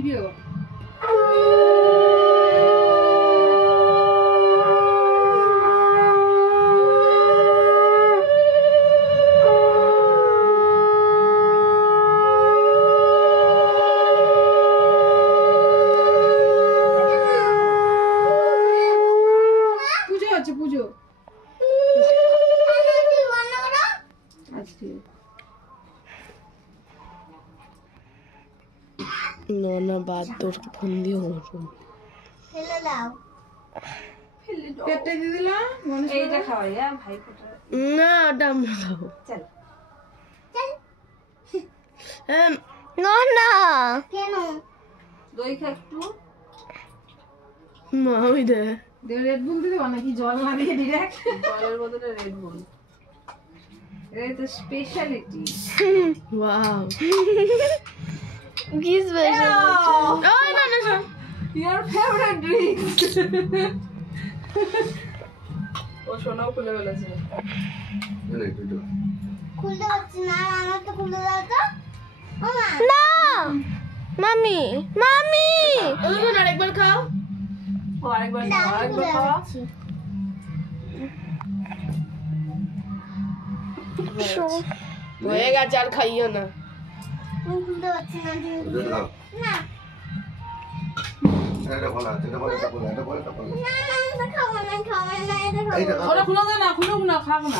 Video পুজো হচ্ছে পুজো আজকে না বাদ তোর ফোন দিয়ে ফেলে দাও পেটে দিয়ে দিলাম এইটা খাওয়াই হ্যাঁ ভাই ফোটা না ওটা আমরা খাবো চল না না কেন দই খা একটু মা ওই দে রেড বুল দিতে নাকি জল না দিয়ে ডিরেক্ট জলের বদলে রেড বুল এটা তো স্পেশালিটি ওয়াও কি স্পেশাল ওই না না না ইওর ফেভারিট ড্রিঙ্ক ও সোনাও খুলে ফেলেছে খুলতে পারছি না আমার তো খুলে দাও তো মামা না মামি মামি ওই আরেকবার খাও ও আরেকবার দাও, খাও, আরেকবার খুলে খাওয়া দিচ্ছি। হয়ে গেছে আর খাইও না আমি খুলতে পারছি না না এটা বলা এটা বলা এটা বলা এটা বলা এটা বলা না না এটা খাবো না খাবো না এটা খাবো এইটা না। ওটা খুলে দে না খুলুক না খাবো না